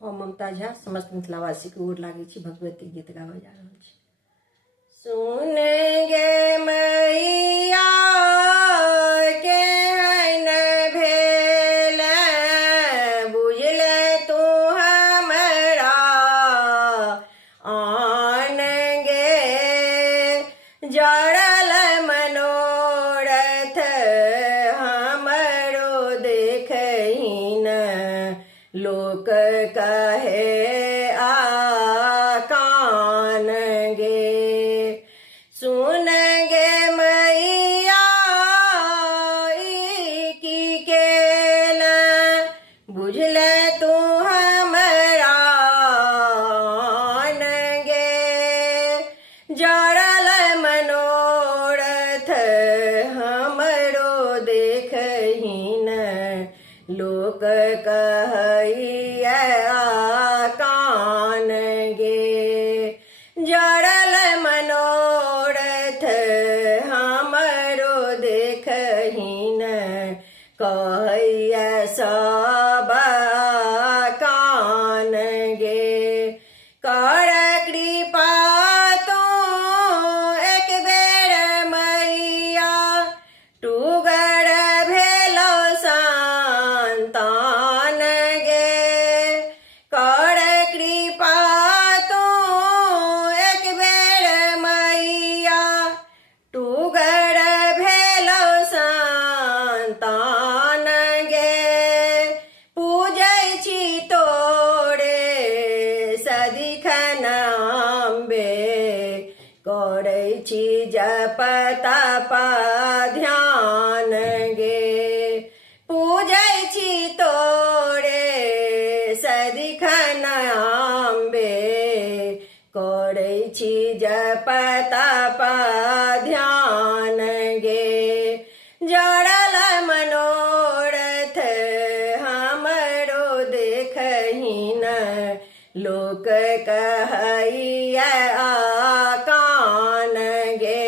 हम ममता झा समस्त मिथिलावासी के गोर लागै छी, भगवती गीत गाबऽ जा रहल छी। सुन गे मैया केहन भेल, बुझल तू हमरा आन गे, जड़ल मनोरथ हमरो देखहिन, लोक कहे कान गे। सुन गे मैया ई की केल, बुझल तू हमरा आन गे, जड़ल मनोरथ हमरो देखहिन, लोक कहैया कान गे। जड़ल मनोरथ हमरो देखहिन, कहैया सब कान गे। कर कृपा तो एक बेर मैया, टुगर भेलो संतान गे। कर कृपा तो एक बेर मैया, टुगर भेलो संतान गे। पूजै छी तोरे सदिखन अम्बे, करै छी जप तप ध्यान गे। पूजै छी तोरे सदिखन अम्बे, करै छी जप तप ध्यान गे। जड़ल मनोरथ हमरो देखहिन, लोक कहैया कान गे।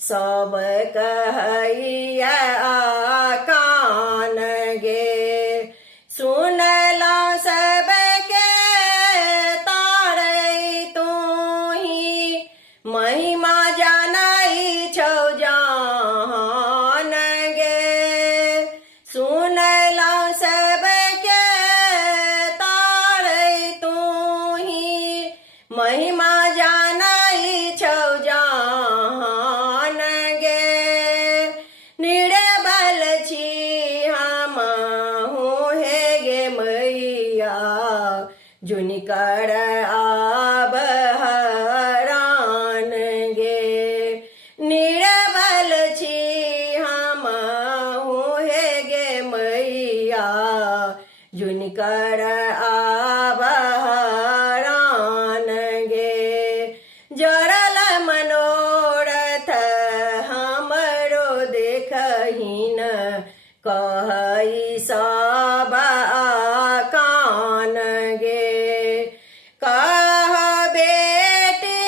सब कहैया कान गे। सुनला सबके तारै तोही, महिमा जानै छौ जान गे। सुनला सबके तारै तोही, महिमा जानै छौ जान गे। निर्बल छी हमहु हे गे मैया, जुनिकर आब हरान गे। निर्बल छी हमहु हे गे मैया, जुनिकर आब हरान गे। जड़ल मनोरथ हमरो देखहिन, कहै सब कान गे। कह बेटी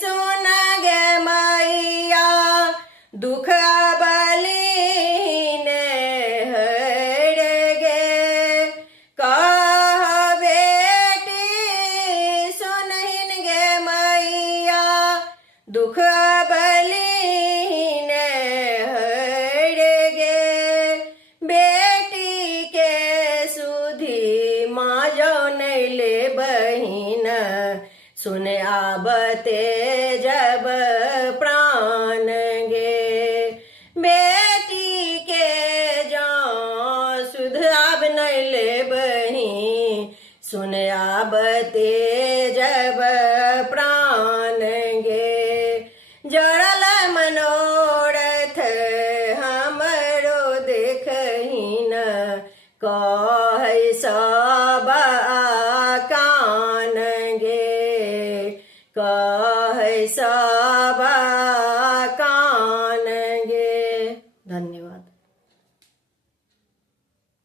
सुन गे मैया, दुख बलिन हर गे। कह बेटी सुनहिन गे मैया, दुख बलिन हर गे। बेटी के सुधी माँ जो नहीं ले बहिन, सुन आबते जब प्राण गे। बेटी के जान सुध आब नहीं ले बहिन, सुन आबते जब प्राण गे। जड़ल मनोरथ हमरो देखहिन, कहै सब कान गे। कहै सब